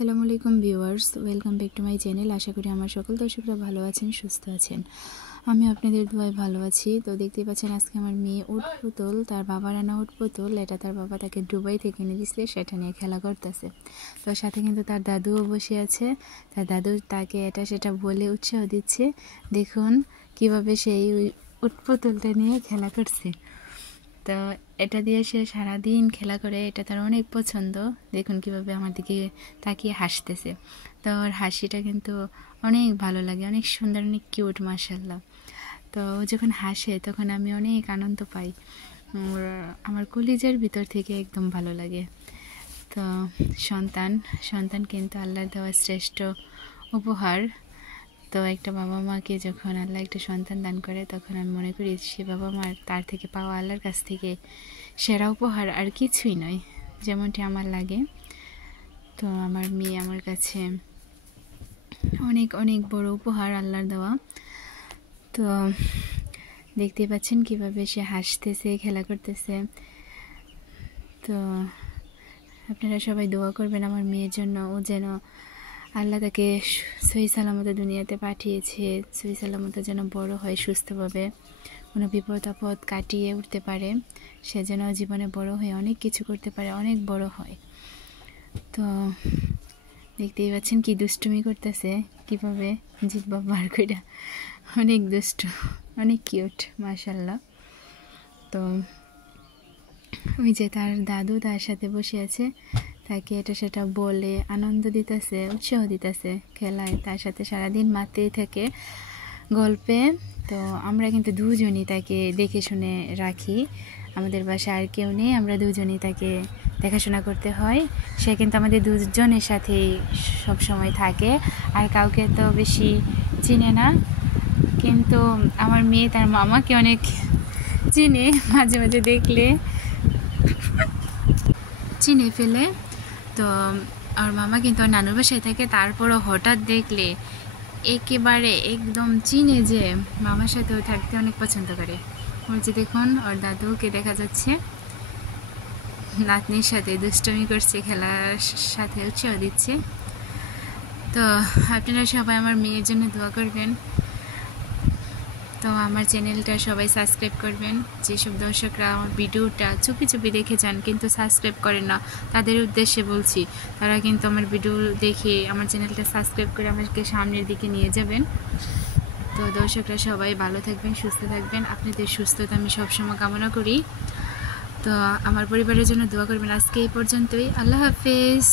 আসসালামু আলাইকুম viewers, welcome back to my channel. আশা করি আমার সকল দর্শকরা ভালো আছেন, সুস্থ আছেন। আমি আপনাদের দোয়ায় ভালো আছি। তো দেখতেই পাচ্ছেন আজকে আমার মেয়ে উট পুতুল, তার বাবার আনা উট পুতুল, এটা তার বাবা তাকে দুবাই থেকে এনে দিচ্ছে, সেটা নিয়ে খেলা করতেছে। তো সাথে কিন্তু তার দাদুও বসে আছে। তার দাদু তাকে এটা সেটা বলে উৎসাহ দিচ্ছে। দেখুন কিভাবে সেই উট পুতুলটা নিয়ে খেলা করছে। তো এটা দিয়ে সে সারাদিন খেলা করে, এটা তার অনেক পছন্দ। দেখুন কিভাবে আমার দিকে তাকিয়ে হাসতেছে। তো ওর হাসিটা কিন্তু অনেক ভালো লাগে, অনেক সুন্দর, অনেক কিউট, মাশাআল্লাহ। তো ও যখন হাসে তখন আমি অনেক আনন্দ পাই, আমার কলিজার ভিতর থেকে একদম ভালো লাগে। তো সন্তান কিন্তু আল্লাহর দেওয়া শ্রেষ্ঠ উপহার। তো একটা বাবা মাকে যখন আল্লাহ একটা সন্তান দান করে, তখন আমি মনে করি সে বাবা মার তার থেকে পাওয়া আল্লাহর কাছ থেকে সেরা উপহার আর কিছুই নয়, যেমনটি আমার লাগে। তো আমার মেয়ে আমার কাছে অনেক অনেক বড় উপহার আল্লাহর দেওয়া। তো দেখতে পাচ্ছেন কিভাবে সে হাসতেছে, খেলা করতেছে। তো আপনারা সবাই দোয়া করবেন আমার মেয়ের জন্য, ও যেন আল্লাহ তাকে সহি সালামতে দুনিয়াতে পাঠিয়েছে, সহি সালামতে যেন বড় হয়, সুস্থভাবে কোনো বিপদ আপদ কাটিয়ে উঠতে পারে, সে যেন জীবনে বড় হয়ে অনেক কিছু করতে পারে, অনেক বড় হয়। তো দেখতেই পাচ্ছেন কি দুষ্টুমি করতেছে, কিভাবে জিহ্বা বার করে, অনেক দুষ্টু, অনেক কিউট, মাশাআল্লাহ। তো ওই যে তার দাদু তার সাথে বসে আছে, তাকে এটা সেটা বলে আনন্দ দিতেছে, উৎসাহ দিতেছে খেলায়, তার সাথে সারাদিন মারতেই থাকে গল্পে। তো আমরা কিন্তু দুজনই তাকে দেখে শুনে রাখি, আমাদের বাসায় আর কেউ নেই, আমরা দুজনই তাকে দেখাশোনা করতে হয়। সে কিন্তু আমাদের দুজনের সাথেই সবসময় থাকে, আর কাউকে তো বেশি চিনে না। কিন্তু আমার মেয়ে তার মামাকে অনেক চিনে, মাঝে মাঝে দেখলে চিনে ফেলে। তো আর মামা কিন্তু ওর নানুর বাসায় থাকে, তারপরও হঠাৎ দেখলে একেবারে একদম চিনে যে মামার সাথে ও থাকতে অনেক পছন্দ করে। ওর যে দেখুন ওর দাদুকে দেখা যাচ্ছে নাতনির সাথে দুষ্টমি করছে, খেলার সাথে উৎসাহ দিচ্ছে। তো আপনারা সবাই আমার মেয়ের জন্য দোয়া করবেন। তো আমার চ্যানেলটা সবাই সাবস্ক্রাইব করবেন। যেসব দর্শকরা আমার ভিডিওটা চুপি চুপি দেখে যান কিন্তু সাবস্ক্রাইব করেন না, তাদের উদ্দেশ্যে বলছি, তারা কিন্তু আমার ভিডিও দেখে আমার চ্যানেলটা সাবস্ক্রাইব করে আমাকে সামনের দিকে নিয়ে যাবেন। তো দর্শকরা সবাই ভালো থাকবেন, সুস্থ থাকবেন, আপনাদের সুস্থতা আমি সবসময় কামনা করি। তো আমার পরিবারের জন্য দোয়া করবেন। আজকে এই পর্যন্তই, আল্লাহ হাফেজ।